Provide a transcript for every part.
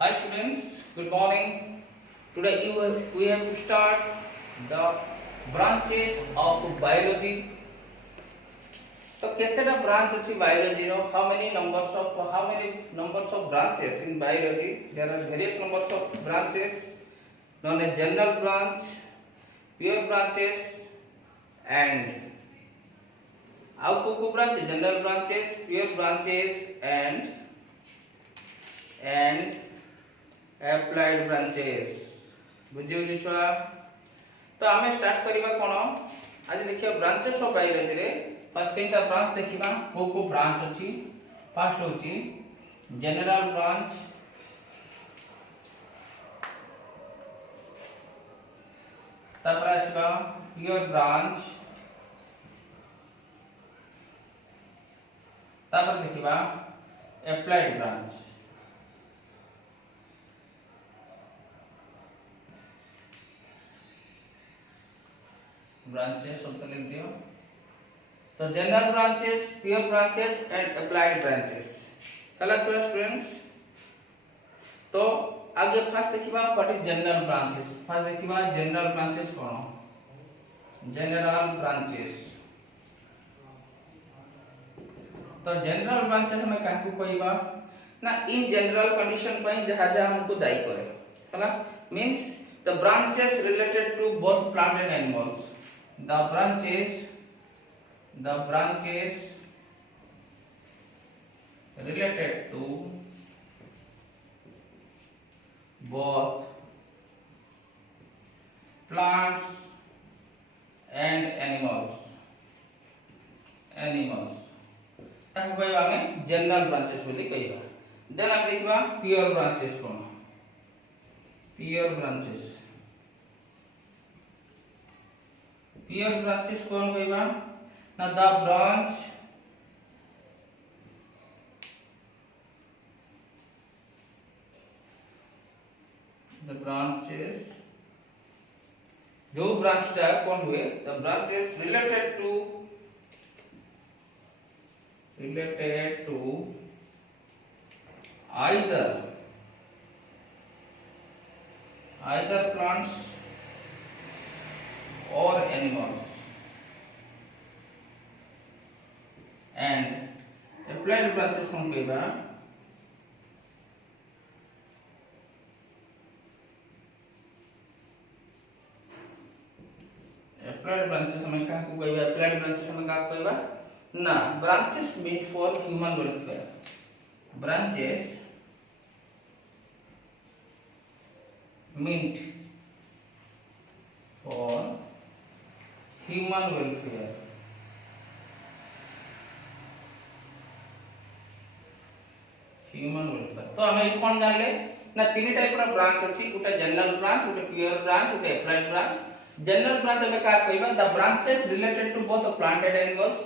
Hi students, good morning. Today we have to start the branches of biology. तो केतेटा branch अछि biology row? How many numbers of branches in biology? There are various numbers of branches known as general branch, pure branches, and branches, general branches, pure branches, and applied branches. बुझियो छुआ तो आमे start करिबा कोन आज देखियो branches of biology रे first तीनटा branch देखिबा को ब्रांच अछि फर्स्ट होची जनरल ब्रांच तापर आसीबा प्योर ब्रांच तापर देखिबा applied branch branches of the लिख दियो तो general branches pure branches and applied branches चला छोड़ा स्टूडेंट्स तो आगे फर्स्ट देखिबा what is general branches first देखिबा जनरल ब्रांचेस कोन जनरल ब्रांचेस तो जनरल ब्रांचेस में काहू कहबा ना इन जनरल कंडीशन पई जहां जहां हमको दाई करे हला means the branches related to both plant and animals the branches related to both plants and animals ताकि कहबा हमें जनरल ब्रांचेस बोली कहबा देन हम देखबा प्योर ब्रांचेस कोन प्योर ब्रांचेस Pure branches कौन कहबा ना the branches जो ब्रांच टा कौन हुए the branches related to either plants or animals and applied branches कौन कहबा applied branches हमें का कहबा applied branches हमें का कहबा ना branches meant for human welfare branches meant for human welfare तो हमें कौन जानले ना तीन टाइप रा ब्रांच अछि उटा जनरल ब्रांच उटा प्योर ब्रांच उटा एप्लाइड ब्रांच जनरल ब्रांच में का कहबा the branches related to both plant and animals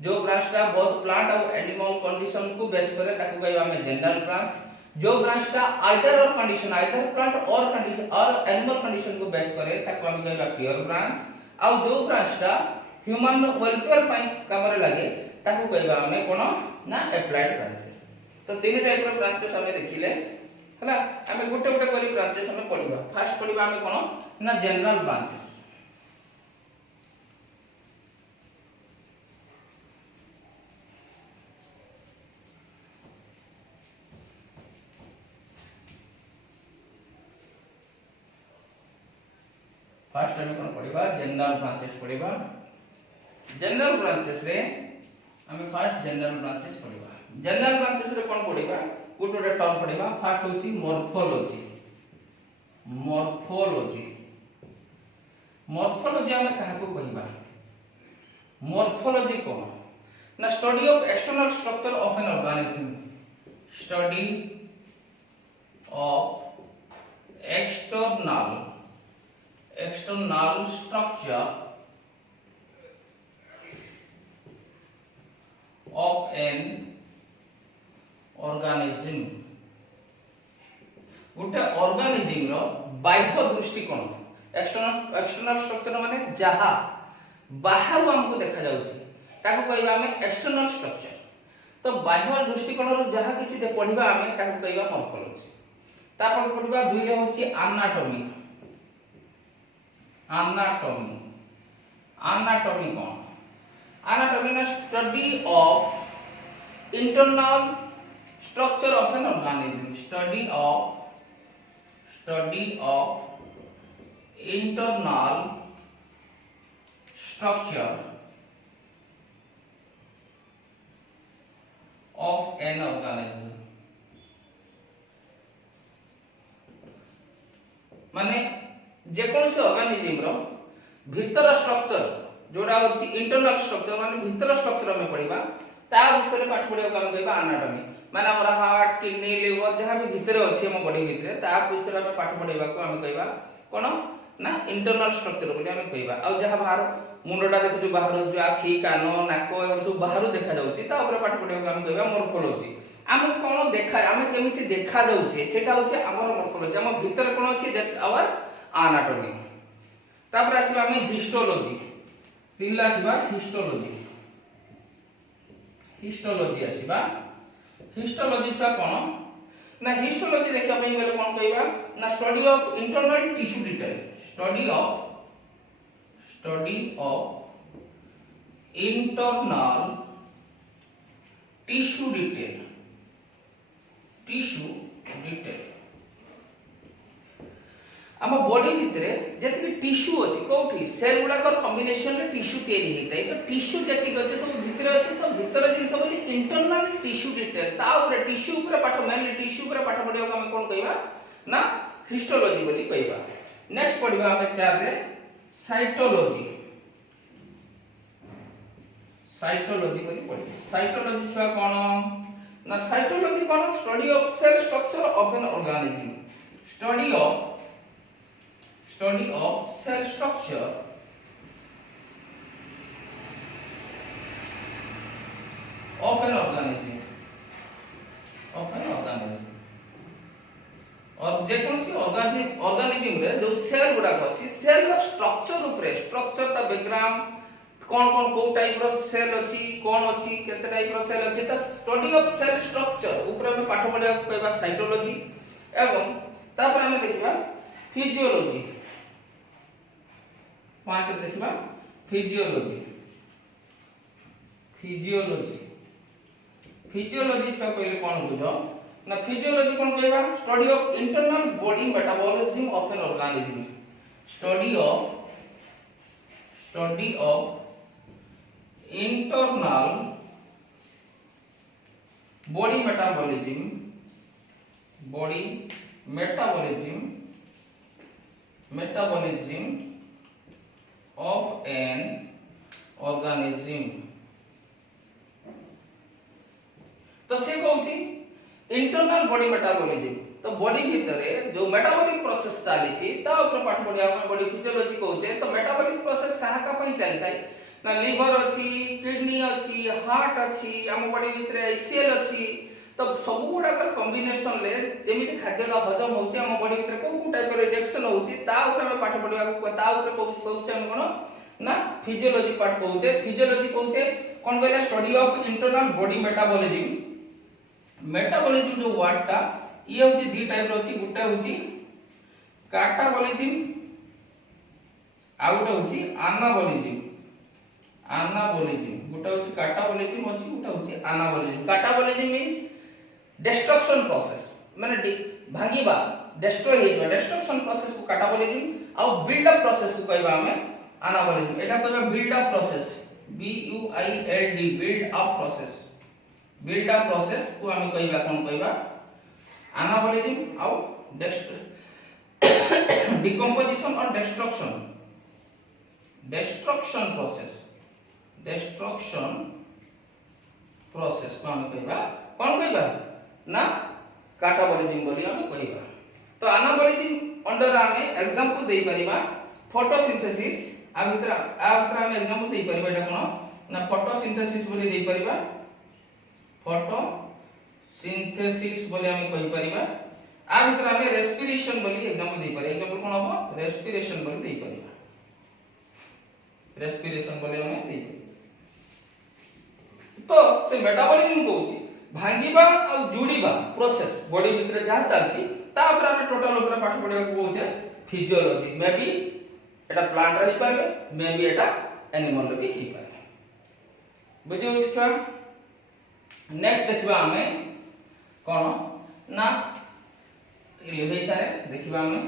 जो ब्रांच का बोथ प्लांट और एनिमल कंडीशन को बेस करे ताको कहबा हमें जनरल ब्रांच जो ब्रांच का आइदर और कंडीशन आइदर प्लांट और कंडीशन और एनिमल कंडीशन को बेस करे ताको हम कहबा प्योर ब्रांच और जो ब्रांच का ह्यूमन वेलफेयर पई काम रे लागे ताको कहबा हमें कोन ना एप्लाइड ब्रांचेस तो तीन टाइप रो ब्रांचेस हमें देखिले हला हमें गोटे गोटे करी ब्रांचेस हमें पढिबा फर्स्ट पढिबा हमें कोन ना जनरल ब्रांचेस फर्स्ट हमें कोन पढिबा जनरल ब्रांचेस पढिबा जनरल ब्रांचेस रे हमें फर्स्ट जनरल ब्रांचेस पढिबा जनरल ब्रांचेस रे कोन पढिबा गोटे टर्म पढिबा फर्स्ट होची मॉर्फोलॉजी हमें काहा को कहबा मॉर्फोलॉजी कोन ना study of external structure of an organism study of external structure of an organism गोटे ऑर्गेनिज्म रो बाह्य दृष्टिकोण एक्सटर्नल स्ट्रक्चर माने जहा बाहर हमको देखा जाउची ताको कहबा हमें एक्सटर्नल स्ट्रक्चर तो बाह्य दृष्टिकोण रो जहा किछि दे पढिबा हमें ताको कहबा मॉर्फोलॉजी तापर पढ़िबा दुई रे होची एनाटॉमी एनाटॉमी एनाटॉमी कोन एनाटॉमी ना study of internal structure of an organism study of internal structure of an organism माने जे कोन से ऑर्गेनिज्म रो भीतर स्ट्रक्चर जोडा होची इंटरनल स्ट्रक्चर माने भीतर स्ट्रक्चर में पढिबा ता विषय पाठ पढिबा काम कहबा एनाटॉमी माने हमरा हार्ट किडनी लिवर जहां भी भीतर अछि हम बॉडी भीतर ता विषय में पाठ पढिबा को हम कहबा कोन ना इंटरनल स्ट्रक्चर बोली हम कहबा आ जहां बाहर मुंडटा देखु जो बाहर जो आखी कान नाक ए सब बाहर देखा जाउची ता ऊपर पाठ पढिबा को हम कहबा मोर्फोलॉजी हम कोन देखा हम केमिति देखा जाउची सेटा होची हमर मोर्फोलॉजी हम भीतर कोन अछि दैट्स आवर एनाटॉमी तापर आसीबा हम हिस्टोलॉजी तिनला आसीबा हिस्टोलॉजी आसीबा हिस्टोलॉजी छ कोन ना हिस्टोलॉजी देखिया पई गले कोन कहबा ना study of internal tissue detail study of internal tissue detail हम बॉडी भितरे जति टिश्यू अछि कोठी सेल गुडा कर कॉम्बिनेशन रे टिश्यू तयारी हेतै तो टिश्यू जति अछि सब भितरे अछि तो भितर जिंस बोली इंटरनल टिश्यू डिटेल ता ऊपर टिश्यू ऊपर पाठ मेनली टिश्यू ऊपर पाठ पढियो हम कोन कहबा ना हिस्टोलॉजी बोली कहबा नेक्स्ट पढिबा हम 4 रे साइटोलॉजी बोली पढिबा साइटोलॉजी छ कोन ना साइटोलॉजी कोन study of cell structure of an organism study of cell structure of an organism और जे कोन सी ऑर्गेनिज्म रे जो सेल गुडा अछि सेल रो स्ट्रक्चर ऊपर स्ट्रक्चर ता बैकग्राउंड कोन को टाइप रो सेल अछि कोन अछि केते टाइप रो सेल अछि त स्टडी ऑफ सेल स्ट्रक्चर ऊपर में पाठ पढिया कहबा साइटोलॉजी एवं तापर हम देखिबा फिजियोलॉजी 5 देखिबा फिजियोलॉजी छ कहले कोन बुझो ना फिजियोलॉजी कोन कहबा study of internal body metabolism of an organism study of internal body metabolism of an organism तो से कहउची इंटरनल बॉडी मेटाबॉलिज्म तो बॉडी भितरे जो मेटाबॉलिक प्रोसेस चाली छी ता ऊपर पाठ पढिया हम बॉडी फिजियोलॉजी कहउचे तो मेटाबॉलिक प्रोसेस कहा का पई चली थाई ना लिवर अछि किडनी अछि हार्ट अछि हम बॉडी भितरे सेल अछि तो सब गुडा कर कॉम्बिनेशन ले जेमिति खाद्य ला हजम होउचे हम बॉडी भितर को टाइप रे रिएक्शन होउची ता ऊपर हम पाठ पढिया ता ऊपर कहउचे हम कोन ना फिजियोलॉजी पाठ कहउचे फिजियोलॉजी कहउचे कोन कहले study of internal body metabolism जो वर्ड ता ये होची दी टाइप रो छी गुटा होची काटाबॉलिज्म आउट होची एनाबॉलिज्म गुटा होची काटाबॉलिज्म होची गुटा होची एनाबॉलिज्म काटाबॉलिज्म मींस डिस्ट्रक्शन प्रोसेस माने भागीबा डिस्ट्रॉय हेबा डिस्ट्रक्शन प्रोसेस को काटाबॉलिज्म और बिल्ड अप प्रोसेस को कहबा हमें एनाबॉलिज्म एटा कहबा build up process build up process को हम कहबा कोन कहबा एनाबॉलिज्म और डिकम्पोजिशन और डिस्ट्रक्शन प्रोसेस को हम कहबा कोन कहबा ना काटाबॉलिज्म बोली हम कहबा तो एनाबॉलिज्म अंडर हमें एग्जांपल देई परिबा फोटोसिंथेसिस आ भीतर हम एग्जांपल देई परिबा एटा कोन ना फोटोसिंथेसिस बोली देई परिबा फोटोसिंथेसिस बोली हम कहि परिबा आ भीतर हम रेस्पिरेशन बोली एग्जांपल देई परिबा एग्जांपल कोन हो रेस्पिरेशन बोली देई परिबा रेस्पिरेशन बोली हम देई तो से मेटाबॉलिज्म कहउची भांगीबा आ जुड़ीबा प्रोसेस बॉडी भितर जहा चलची ता ऊपर हम टोटल ऊपर पाठ पढिया को होचे physiology may be Etah plant रही पारे मे बी एटा एनिमल भी ही पारे बुझी होची छुआ नेक्स्ट देखबा हमें कोन ना एलिवेशन रे देखबा हमें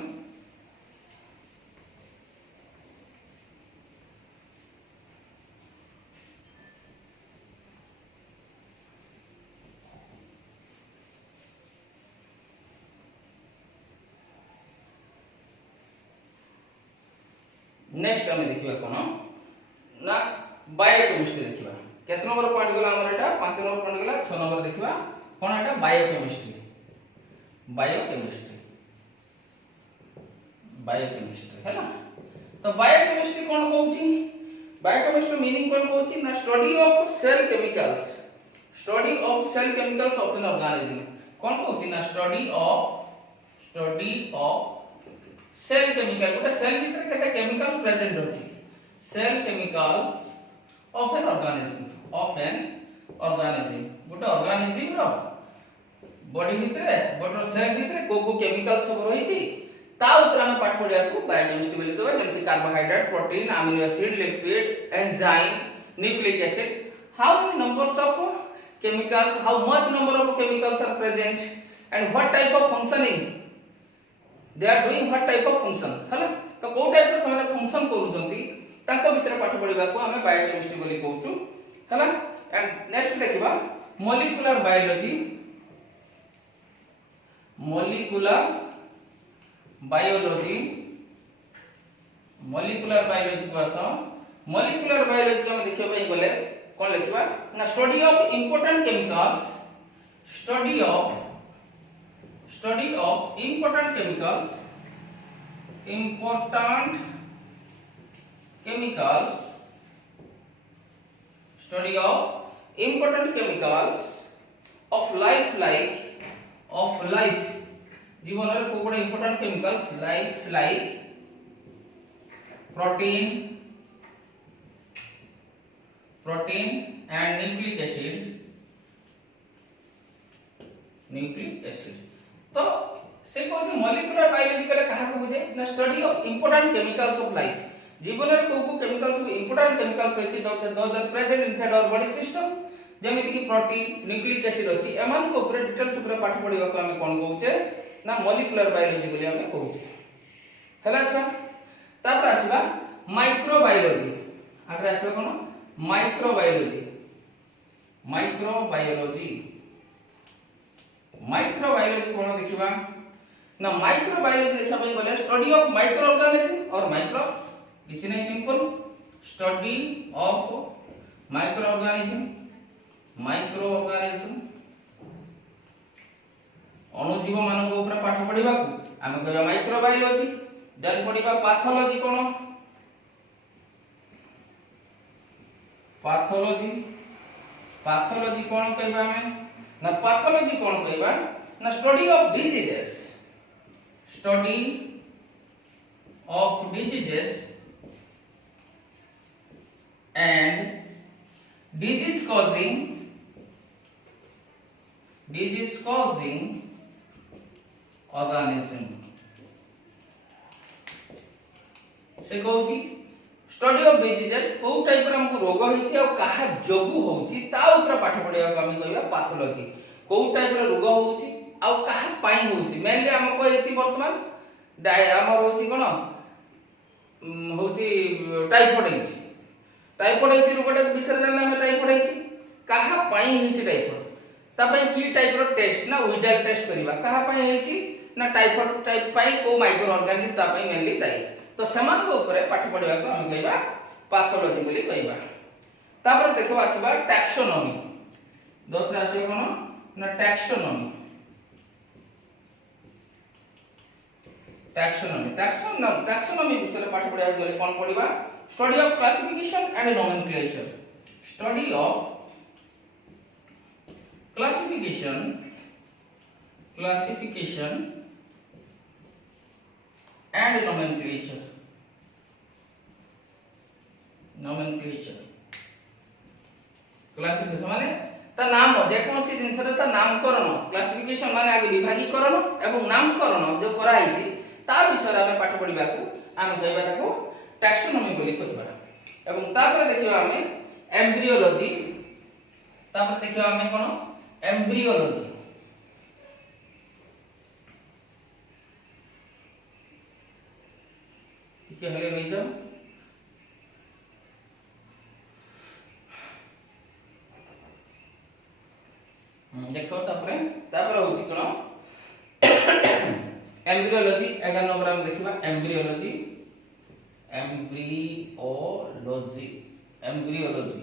नेक्स्ट हमें देखिबा कोन ना बायोकेमिस्ट्री देखिबा केत नंबर पॉइंट गला हमर एटा 5 नंबर पॉइंट गला 6 नंबर देखिबा कोन एटा बायोकेमिस्ट्री है ना तो बायोकेमिस्ट्री कोन कहूची बायोकेमिस्ट्री मीनिंग कोन कहूची ना study of cell chemicals of an organism कोन कहूची ना स्टडी ऑफ सेल केमिकल गोटे सेल भीतर केते केमिकल्स प्रेजेंट होची cell chemicals of an organism गोटे ऑर्गेनिज्म रो बॉडी भीतर गोटे सेल भीतर को केमिकल सब रहिची ता ऊपर हम पाठ पढिया को बायोकेमिस्ट्री बोली कहबा जेमति carbohydrate protein amino acid lipid enzyme nucleic acid how many numbers of chemicals how much number of chemicals are present and what type of functioning they are doing what type of function हला तो को type रो समय function करूजंती ताको विषय पाठ पढिबा को हमें बायोकेमिस्ट्री बोली कहउछु हला एंड नेक्स्ट देखिबा मॉलिक्यूलर बायोलॉजी को आसा मॉलिक्यूलर बायोलॉजी को हम देखिबा पई गले कोन लिखिबा ना study of important chemicals study of important chemicals study of important chemicals of life जीवन रे को बडे important chemicals like protein and nucleic acid तो से को मॉलिक्यूलर बायोलॉजी कले कहा को बुझे ना study of important chemicals of life जीवन रे को केमिकल्स ऑफ इंपोर्टेंट केमिकल्स अछि those are present inside our body system जेमिति कि प्रोटीन न्यूक्लिक एसिड अछि एमान को ऊपर डिटेल्स ऊपर पाठ पढिबा को हम कोन कहउचे ना मॉलिक्यूलर बायोलॉजी बोली हम कहउचे हला छ तापर आसीबा माइक्रोबायोलॉजी आगे आसीबा कोन माइक्रोबायोलॉजी कोन देखिबा ना माइक्रोबायोलॉजी देखा पई बोले स्टडी ऑफ माइक्रो ऑर्गेनिज्म और माइक्रो किछि नै simple study of micro organism अणुजीव मानक ऊपर पाठ पढिबा को हम कहबा माइक्रोबायोलॉजी देन पढिबा पैथोलॉजी कोन पैथोलॉजी कोन कहबा हमें ना पैथोलॉजी कोन कहबा ना study of diseases and disease causing organism से कहउची स्टडी ऑफ डिजीजेस को टाइप रे हमको रोग होइछि आ काहा जोगु होउछि ता ऊपर पाठ पढिया को हम कहबा पैथोलॉजी को टाइप रे रोग होउछि आ काहा पाई होउछि मेनली हम कहैछि वर्तमान हमर होउछि कोन होउछि टाइफॉइड होइछि रोगटा विषय जानला हम टाइफॉइड होइछि काहा पाई होइछि टाइफॉइड ता पई की टाइप रो टेस्ट ना विडल टेस्ट करिबा काहा पाई होइछि ना टाइफॉइड टाइप पाई को माइक्रो ऑर्गेनिज्म ता पई मेनली दाई तो समान को ऊपर पाठ पढिबा को हम कहबा पैथोलॉजी बोली कहबा तापर देखबा आसीबा टैक्सोनॉमी दोसरा आसीबा कोन ना टैक्सोनॉमी विषय पाठ पढिबा गले कोन पढिबा study of classification and nomenclature and nomenclature classification माने ता नाम जेकोसी जिनस ता नामकरण क्लासिफिकेशन माने आगे विभागीकरण एवं नामकरण जो करा हिची ता विषय आमे पाठ पढिबा को आमे कहबा ताको टैक्सोनॉमी बोली कहबा एवं तापर देखिबा आमे एम्ब्रियोलॉजी तापर देखिबा आमे कोन एम्ब्रियोलॉजी ठीक है हले नहीं जाओ देखो तापर होची कोन एम्ब्रियोलॉजी 11 नंबर हम देखिबा एम्ब्रियोलॉजी एम्ब्रियोलॉजी एम्ब्रियोलॉजी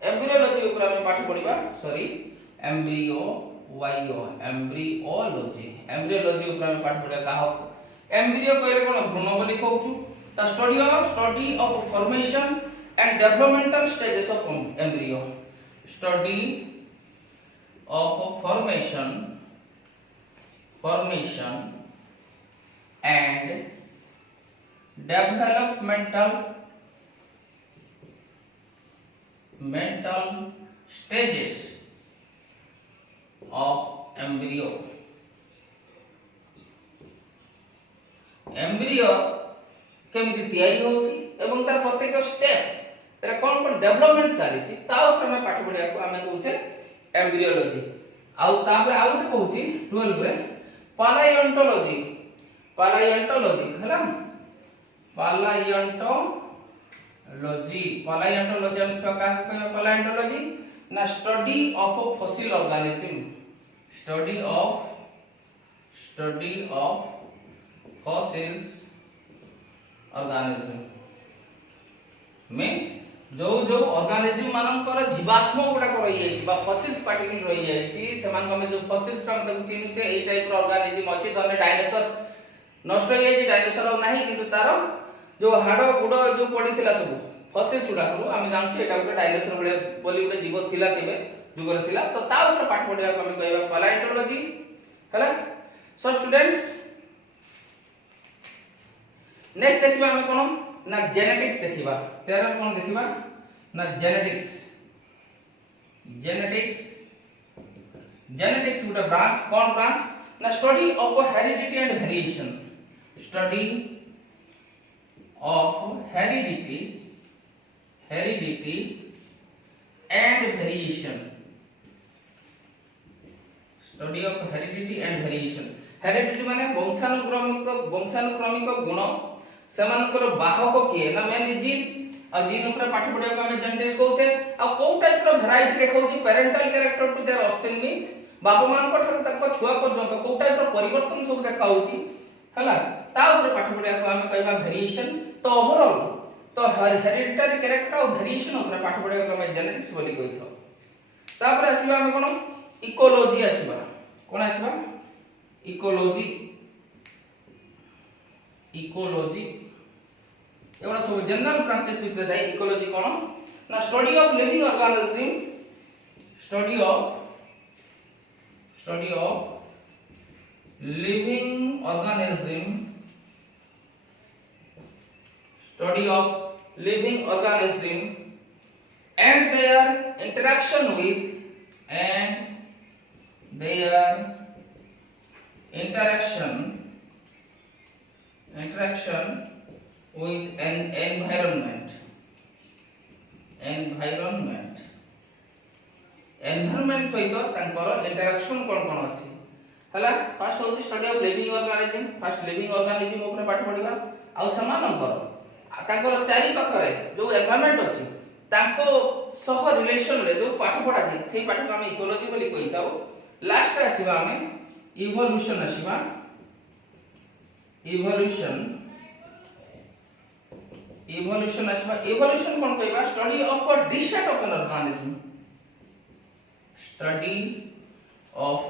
एम्ब्रियोलॉजी ऊपर हम पाठ पढिबा सॉरी एम्ब्रियो वाइओ एम्ब्रियोलॉजी एम्ब्रियोलॉजी ऊपर हम पाठ पढिबा काहो एम्ब्रियो कहले कोन भ्रूण बोली कहूछु the study of formation and developmental stages of embryo study of formation and developmental stages of embryo केमिति तैयारी होची एवं तार प्रत्येक स्टेप तेरा कोन डेवलपमेंट चली छी ता ऊपर में पाठ पढिया को हमें कहूचे एम्ब्रियोलॉजी आउ तापर आउ ने कहूची 12 रे पैलियोंटोलॉजी हला पैलियोंटोलॉजी हम का कहबा पैलियोंटोलॉजी ना study of fossil organism study of fossils organism means जो ऑर्गेनिज्म मानकर जीवाश्म गुडा रही जायछि बा फॉसिल्स पार्टिकल रही जायछि समान हम जो फॉसिल्स हम तक चिन्हुचे एई टाइप रो ऑर्गेनिज्म अछि तने डायनासोर नष्ट हो जायछि डायनासोर नाही किंतु तार जो हाड़ गुड जो पडिथिला सब फॉसिल्स गुडा को हम जानछि एटा गुडा डायनासोर बले बोली गुडा जीव थिला केबे जुगर थिला तो ता ऊपर पाठ पढिया को हम कहबा पैलियोंटोलॉजी हला सो स्टूडेंट्स नेक्स्ट देखिबा हम कोन ना जेनेटिक्स देखिबा 13 कोन देखिबा ना जेनेटिक्स गुटा ब्रांच कोन ब्रांच ना study of heredity and variation study of heredity and variation study of heredity and variation heredity माने वंशानुक्रमिक गुण सेमानकर बाहक किए ना मेन जीन आ जीन ऊपर पाठ पढिया को हम जेनेटिक्स कहउछे आ को टाइप रो वैरायटी देखाउची parental character to their offspring means बापा मान को ठार तक छुआ पर्यंत को टाइप रो परिवर्तन सब देखाउची हला ता ऊपर पाठ पढिया को हम कहबा वेरिएशन तो ओवरऑल तो हेरिडिटरी कैरेक्टर और वेरिएशन ऊपर पाठ पढिया को हम जेनेटिक्स बोली कहिथो तापर आसीबा हम कोन इकोलॉजी आसीबा कोन आसीबा इकोलॉजी एवढा सब जनरल ब्रांचेस भितर जाय इकोलॉजी कोन ना study of living organism study of living organism and their interaction with an environment सहित तांकर इंटरेक्शन कोन अछि हला फर्स्ट होछि स्टडी ऑफ लिविंग ऑर्गेनिज्म ऊपर पाठ पढिबा आ समानकर तांकर चारि पाखरे जो एनवायरनमेंट अछि तांको सह रिलेशन रे जो पाठ पढा छै सेही पाठ को हम इकोलॉजी बोली कहिताउ लास्ट आसीबा हम इवोल्यूशन आसीबा इवोल्यूशन कोन कहबा study of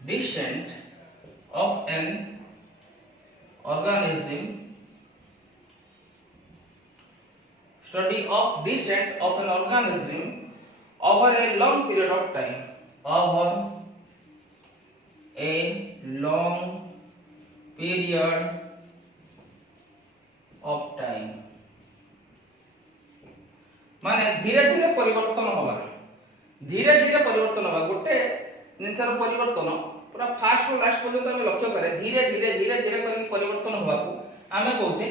descent of an organism study of descent of an organism over a long period of time माने धीरे धीरे जिनसर परिवर्तन पूरा फास्ट टू लास्ट पर्यंत आम लक्ष्य करे धीरे धीरे धीरे धीरे कर परिवर्तन होगा आम कहूचे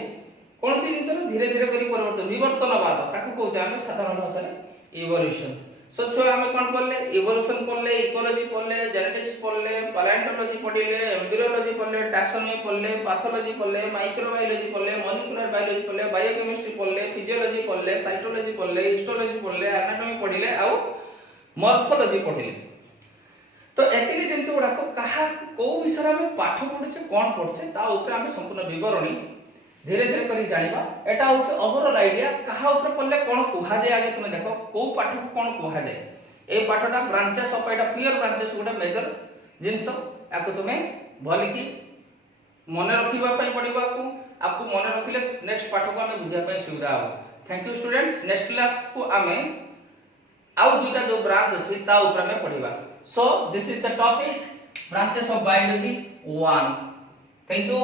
कौन सी जिनसर धीरे धीरे कर परिवर्तन विवर्तनवाद ताको कहूचे आम साधारण भाषा में इवोल्यूशन। सो छुआ आम कौन पढ़ले इवोल्यूशन पढ़ले इकोलॉजी पढ़ले जेनेटिक्स पढ़ले पैलेंटोलॉजी पढ़ले एम्ब्रियोलॉजी पढ़ले टैक्सोनॉमी पढ़ले पैथोलॉजी पढ़ले माइक्रोबायोलॉजी पढ़ले मॉलिक्यूलर बायोलॉजी पढ़ले बायोकेमिस्ट्री पढ़ले फिजियोलॉजी पढ़ले साइटोलॉजी पढ़ले हिस्टोलॉजी पढ़ले एनाटॉमी पढ़ले आउ मॉर्फोलॉजी पढ़ले। तो एतिकी जिनस गुड़ाक कहा को विषय में पाठ पढ़ुचे कौन पढ़ुचे ता ऊपर आम संपूर्ण विवरणी धीरे धीरे करी जानिबा। एटा होचे ओवरऑल आईडिया कहा ऊपर पढ़ले कौन कुहा जाय आगे तुम देखो को पाठ को कौन कुहा जाय ए पाठटा branches of Etah pure branches गुडा major जिनस याको तुमे भली की मने रखिबा पई पड़िबा को आपको मने रखिले नेक्स्ट पाठ को हमें बुझा पई सुविधा हो। Thank you students. Next class को हमें आउ दुटा जो ब्रांच अछि ता ऊपर में पढ़िबा। So this is the topic branches of biology 1। Thank you.